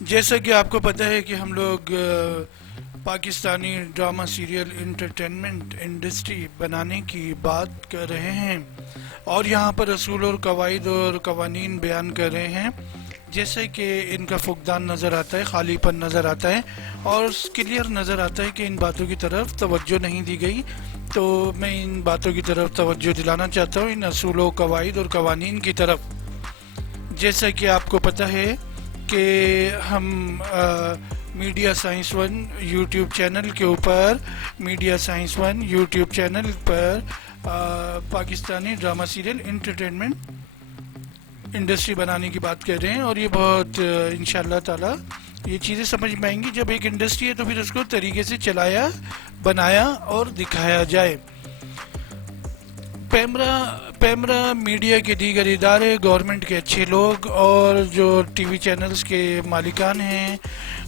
جیسا کہ آپ کو پتہ ہے کہ ہم لوگ Pakistani drama serial entertainment industry بنانے کی بات کر رہے ہیں، اور یہاں پر اصول اور قواعد اور قوانین بیان کر رہے ہیں، جیسے کہ ان کا فقدان نظر آتا ہے، خالی پن نظر آتا ہے، اور کلیئر نظر آتا ہے کہ ان باتوں کی طرف توجہ نہیں دی گئی. تو میں ان باتوں کی طرف توجہ دلانا چاہتا ہوں، ان اصول و قواعد اور قوانین کی طرف. جیسا کہ آپ کو پتہ ہے کہ ہم media science one YouTube channel کے اوپر Pakistani drama serial entertainment industry بنانے کی بات کر رہے ہیں، اور یہ بہت انشاءاللہ تعالی یہ چیزیں سمجھ میں آئیں گی. جب ایک انڈسٹری ہے تو پھر اس کو طریقے سے چلایا، بنایا اور دکھایا جائے. پیمرا میڈیا کے دیگر ادارے، گورنمنٹ کے اچھے لوگ، اور جو ٹی وی چینلز کے مالکان ہیں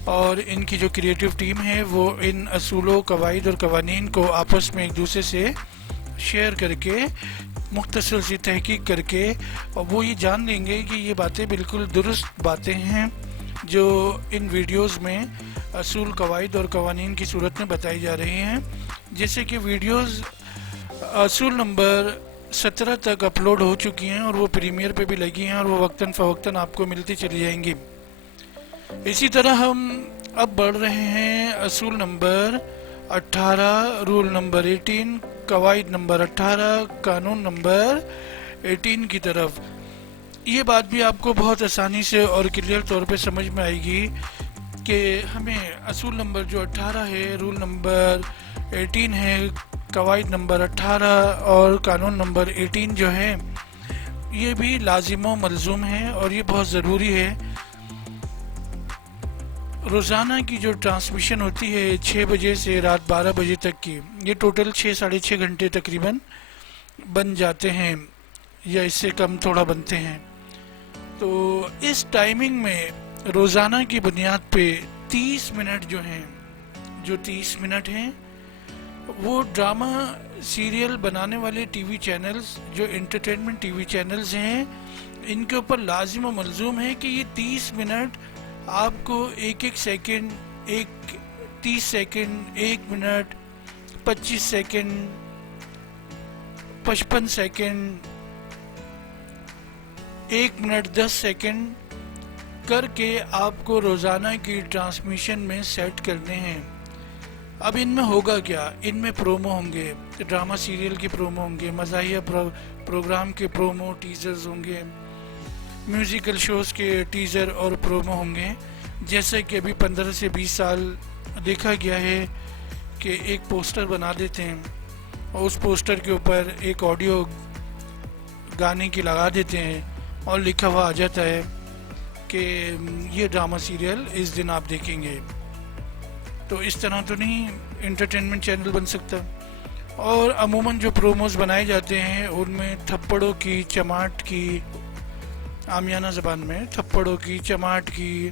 اور ان کی جو کریٹو ٹیم ہے، وہ ان اصولوں، قواعد اور قوانین کو آپس میں ایک دوسرے سے شیئر کر کے، مختصر سی تحقیق کر کے، اور وہ یہ جان لیں گے کہ یہ باتیں بالکل درست باتیں ہیں جو ان ویڈیوز میں اصول، قواعد اور قوانین کی صورت میں بتائی جا رہی ہیں. جیسے کہ ویڈیوز اصول نمبر 17 تک اپلوڈ ہو چکی ہیں، اور وہ پریمیئر پہ بھی لگی ہیں، اور وہ وقتاً فوقتاً آپ کو ملتی چلی جائیں گی. اسی طرح ہم اب بڑھ رہے ہیں اصول نمبر 18، رول نمبر 18، قواعد نمبر 18، قانون نمبر 18 کی طرف. یہ بات بھی آپ کو بہت آسانی سے اور کلیئر طور پہ سمجھ میں آئے گی کہ ہمیں اصول نمبر جو 18 ہے، رول نمبر 18 ہے، قواعد نمبر 18 اور قانون نمبر 18 جو ہے، یہ بھی لازم و ملزوم ہے، اور یہ بہت ضروری ہے. روزانہ کی جو ٹرانسمیشن ہوتی ہے 6 بجے سے رات 12 بجے تک کی، یہ ٹوٹل 6-6.5 گھنٹے تقریباً بن جاتے ہیں، یا اس سے کم تھوڑا بنتے ہیں. تو اس ٹائمنگ میں روزانہ کی بنیاد پہ 30 منٹ جو 30 منٹ ہیں، وہ ڈرامہ سیریل بنانے والے ٹی وی چینلز، جو انٹرٹینمنٹ ٹی وی چینلز ہیں، ان کے اوپر لازم و ملزوم ہے کہ یہ 30 منٹ آپ کو ایک second, 30 second, 1 minute, 25 second, 55 second, 1 minute 10 second کر کے آپ کو روزانہ کی ٹرانسمیشن میں سیٹ کرنے ہیں. اب ان میں ہوگا کیا؟ ان میں پرومو ہوں گے، ڈرامہ سیریل کے پرومو ہوں گے، مزاحیہ پروگرام کے پرومو ٹیزرز ہوں گے، میوزیکل شوز کے ٹیزر اور پرومو ہوں گے. جیسے کہ ابھی 15 سے 20 سال دیکھا گیا ہے کہ ایک پوسٹر بنا دیتے ہیں، اور اس پوسٹر کے اوپر ایک آڈیو گانے کی لگا دیتے ہیں، اور لکھا ہوا آ جاتا ہے کہ یہ ڈرامہ سیریل اس دن آپ دیکھیں گے. تو اس طرح تو نہیں انٹرٹینمنٹ چینل بن سکتا. اور عموماً جو پروموز بنائے جاتے ہیں ان میں تھپڑوں کی، چماٹ کی، عامیانہ زبان میں تھپڑوں کی، چماٹ کی،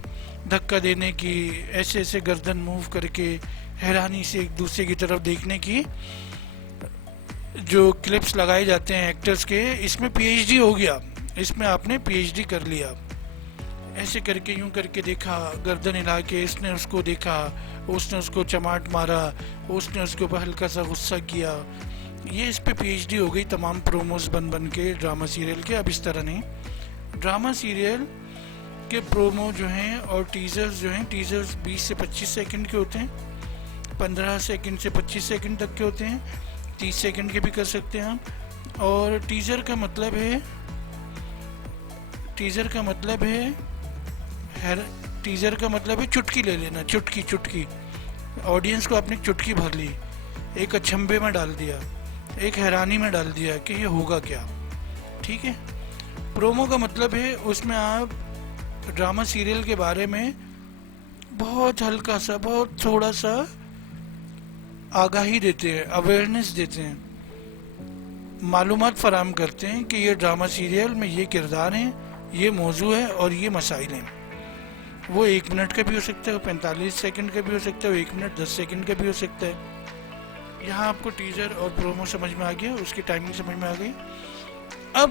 دھکا دینے کی، ایسے گردن موو کر کے حیرانی سے ایک دوسرے کی طرف دیکھنے کی جو کلپس لگائے جاتے ہیں ایکٹرز کے، اس میں پی ایچ ڈی ہو گیا، اس میں آپ نے پی ایچ ڈی کر لیا. ایسے کر کے، یوں کر کے دیکھا، گردن ہلا کے، اس نے اس کو دیکھا، اس نے اس کو چماٹ مارا، اس نے اس کے اوپر ہلکا سا غصہ کیا، یہ اس پہ پی ایچ ڈی ہو گئی تمام پروموز بن کے ڈرامہ سیریل کے. اب اس طرح نہیں، ڈرامہ سیریل کے پرومو جو ہیں اور ٹیزرز جو ہیں، ٹیزرز 20 سے 25 سیکنڈ کے ہوتے ہیں، 15 سیکنڈ سے 25 سیکنڈ تک کے ہوتے ہیں، 30 سیکنڈ کے بھی کر سکتے ہیں آپ. اور ٹیزر کا مطلب ہے چٹکی لے لینا، چٹکی آڈینس کو آپ نے چٹکی بھر لی، ایک اچھمبے میں ڈال دیا، ایک حیرانی میں ڈال دیا کہ یہ ہوگا کیا. ٹھیک ہے. پرومو کا مطلب ہے اس میں آپ ڈرامہ سیریل کے بارے میں بہت ہلکا سا، بہت تھوڑا سا آگاہی دیتے ہیں، اویئرنس دیتے ہیں، معلومات فراہم کرتے ہیں کہ یہ ڈرامہ سیریل میں یہ کردار ہیں، یہ موضوع ہے اور یہ مسائل ہیں. وہ 1 منٹ کا بھی ہو سکتا ہے، وہ 45 سیکنڈ کا بھی ہو سکتا ہے، وہ 1 منٹ 10 سیکنڈ کا بھی ہو سکتا ہے. یہاں آپ کو ٹیزر اور پرومو سمجھ میں آ گیا، اس کی ٹائمنگ سمجھ میں آ گئی. اب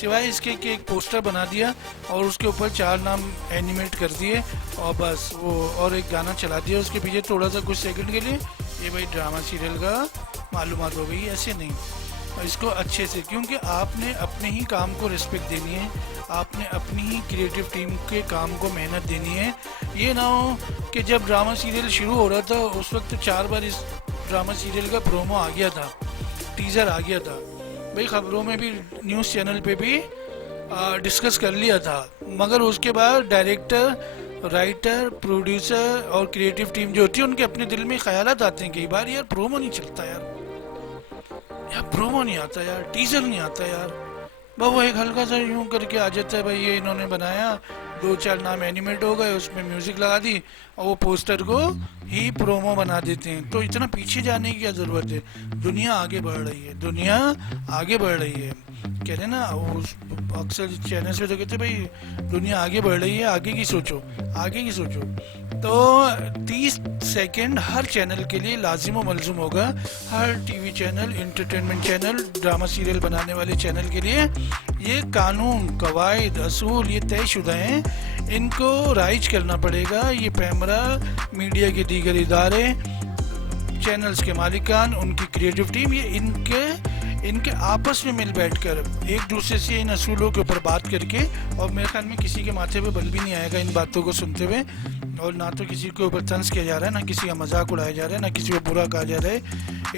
سوائے اس کے کہ ایک پوسٹر بنا دیا اور اس کے اوپر 4 نام اینیمیٹ کر دیے اور بس وہ اور ایک گانا چلا دیا اس کے پیچھے تھوڑا سا کچھ سیکنڈ کے لیے، یہ بھائی ڈرامہ سیریل کا معلومات ہو گئی. ایسے نہیں، اس کو اچھے سے، کیونکہ آپ نے اپنے ہی کام کو رسپیکٹ دینی ہے، آپ نے اپنی ہی کریٹو ٹیم کے کام کو محنت دینی ہے. یہ نہ ہو کہ جب ڈرامہ سیریل شروع ہو رہا تھا اس وقت 4 بار اس ڈرامہ سیریل کا پرومو آ گیا تھا، ٹیزر آ گیا تھا. بھائی خبروں میں بھی، نیوز چینل پہ بھی ڈسکس کر لیا تھا، مگر اس کے بعد ڈائریکٹر، رائٹر، پروڈیوسر اور کریٹو ٹیم جو ہوتی ہے ان کے اپنے دل میں خیالات آتے ہیں کئی بار، یار پرومو نہیں چلتا، یار پرومو نہیں آتا، یار ٹیزر نہیں آتا، یار وہ ایک ہلکا سا یوں کر کے آ جاتا ہے. بھائی یہ انہوں نے بنایا، 2-4 نام اینیمیٹ ہو گئے، اس میں میوزک لگا دی اور وہ پوسٹر کو ہی پرومو بنا دیتے ہیں. تو اتنا پیچھے جانے کی کیا ضرورت ہے؟ دنیا آگے بڑھ رہی ہے، دنیا آگے بڑھ رہی ہے. کہہ رہے نا اکثر چینلز پہ تو کہتے ہیں بھائی دنیا آگے بڑھ رہی ہے، آگے کی سوچو، آگے کی سوچو. تو 30 سیکنڈ ہر چینل کے لیے لازم و ملزوم ہوگا، ہر T V channel, entertainment channel, drama serial بنانے والے چینل کے لیے. یہ قانون، قواعد، اصول یہ طے شدہ ہیں، ان کو رائج کرنا پڑے گا. یہ پیمرا، میڈیا کے دیگر ادارے، چینلز کے مالکان، ان کی کریٹو ٹیم، یہ ان کے آپس میں مل بیٹھ کر ایک دوسرے سے ان اصولوں کے اوپر بات کر کے، اور میرے خیال میں کسی کے ماتھے پہ بل بھی نہیں آئے گا ان باتوں کو سنتے ہوئے، اور نہ تو کسی کے اوپر طنز کیا جا رہا ہے، نہ کسی کا مذاق اڑایا جا رہا ہے، نہ کسی کو برا کہا جا رہا ہے.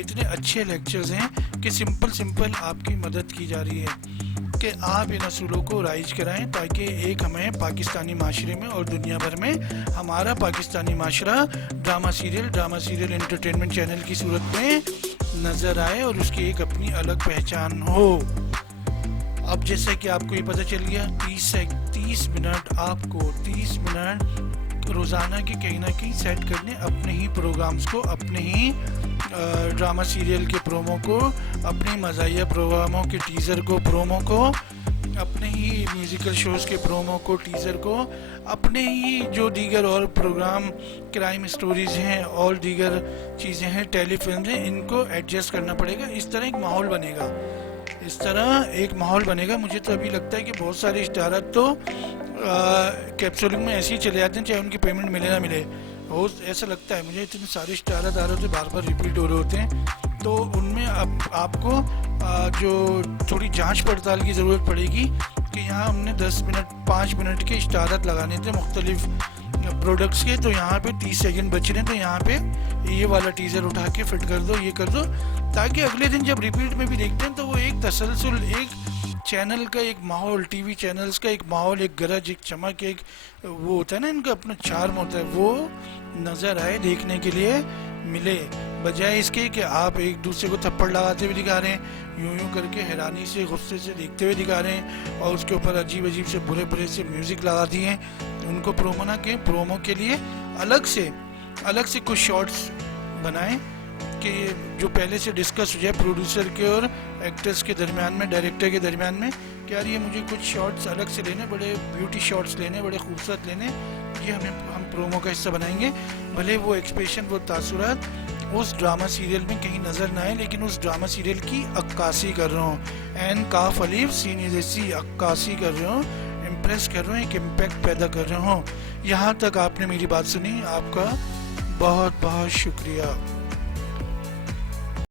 اتنے اچھے لیکچرز ہیں کہ سمپل آپ کی مدد کی جا رہی ہے کہ آپ ان اصولوں کو رائج کرائیں تاکہ ایک ہمیں پاکستانی معاشرے میں اور دنیا بھر میں ہمارا پاکستانی معاشرہ ڈرامہ سیریل انٹرٹینمنٹ چینل کی صورت میں نظر آئے اور اس کی ایک اپنی الگ پہچان ہو. اب جیسا کہ آپ کو یہ پتہ چل گیا، 30 منٹ آپ کو 30 منٹ روزانہ کے کہیں نہ کہیں سیٹ کرنے اپنے ہی پروگرامز کو، اپنے ہی ڈرامہ سیریل کے پرومو کو، اپنے مزاحیہ پروگراموں کے ٹیزر کو، پرومو کو، اپنے ہی میوزیکل شوز کے پرومو کو، ٹیزر کو، اپنے ہی جو دیگر اور پروگرام، کرائم سٹوریز ہیں اور دیگر چیزیں ہیں، ٹیلی فلمز ہیں، ان کو ایڈجسٹ کرنا پڑے گا. اس طرح ایک ماحول بنے گا. مجھے تو ابھی لگتا ہے کہ بہت سارے اشتہارات تو کیپسولنگ میں ایسے ہی چلے جاتے ہیں چاہے ان کی پیمنٹ ملے نہ ملے. ایسا لگتا ہے مجھے، اتنے سارے اشتہارات آ رہے ہوتے ہیں، بار بار ریپیٹ ہو رہے ہوتے ہیں، تو ان میں اب آپ کو جو تھوڑی جانچ پڑتال کی ضرورت پڑے گی کہ یہاں ہم نے 10 منٹ 5 منٹ کے اشتہارات لگانے تھے مختلف پروڈکٹس کے، تو یہاں پہ 30 سیکنڈ بچ رہے ہیں، تو یہاں پہ یہ والا ٹیزر اٹھا کے فٹ کر دو، یہ کر دو، تاکہ اگلے دن جب ریپیٹ میں بھی دیکھتے ہیں تو وہ ایک تسلسل، ایک چینل کا ایک ماحول، ٹی وی چینلز کا ایک ماحول، ایک گرج، ایک چمک، ایک وہ ہوتا ہے نا ان کا اپنا چارم ہوتا ہے، وہ نظر آئے، دیکھنے کے لیے ملے، بجائے اس کے کہ آپ ایک دوسرے کو تھپڑ لگاتے ہوئے دکھا رہے ہیں، یوں کر کے حیرانی سے، غصے سے دیکھتے ہوئے دکھا رہے ہیں، اور اس کے اوپر عجیب سے برے سے میوزک لگا دیے ہیں. ان کو پرومو کے لیے الگ سے کچھ شارٹس بنائیں کہ جو پہلے سے ڈسکس ہو جائے پروڈیوسر کے اور ایکٹرز کے درمیان میں، ڈائریکٹر کے درمیان میں، کہ یار یہ مجھے کچھ شارٹس الگ سے لینے، بڑے بیوٹی شارٹس لینے، بڑے خوبصورت لینے، یہ ہم پرومو کا حصہ بنائیں گے. بھلے وہ ایکسپریشن، وہ تاثرات اس ڈرامہ سیریل میں کہیں نظر نہ آئے، لیکن اس ڈرامہ سیریل کی عکاسی کر رہا ہوں، این کاف الف سین جیسی عکاسی کر رہا ہوں، امپریس کر رہا ہوں، ایک امپیکٹ پیدا کر رہا ہوں. یہاں تک آپ نے میری بات سنی، آپ کا بہت بہت شکریہ.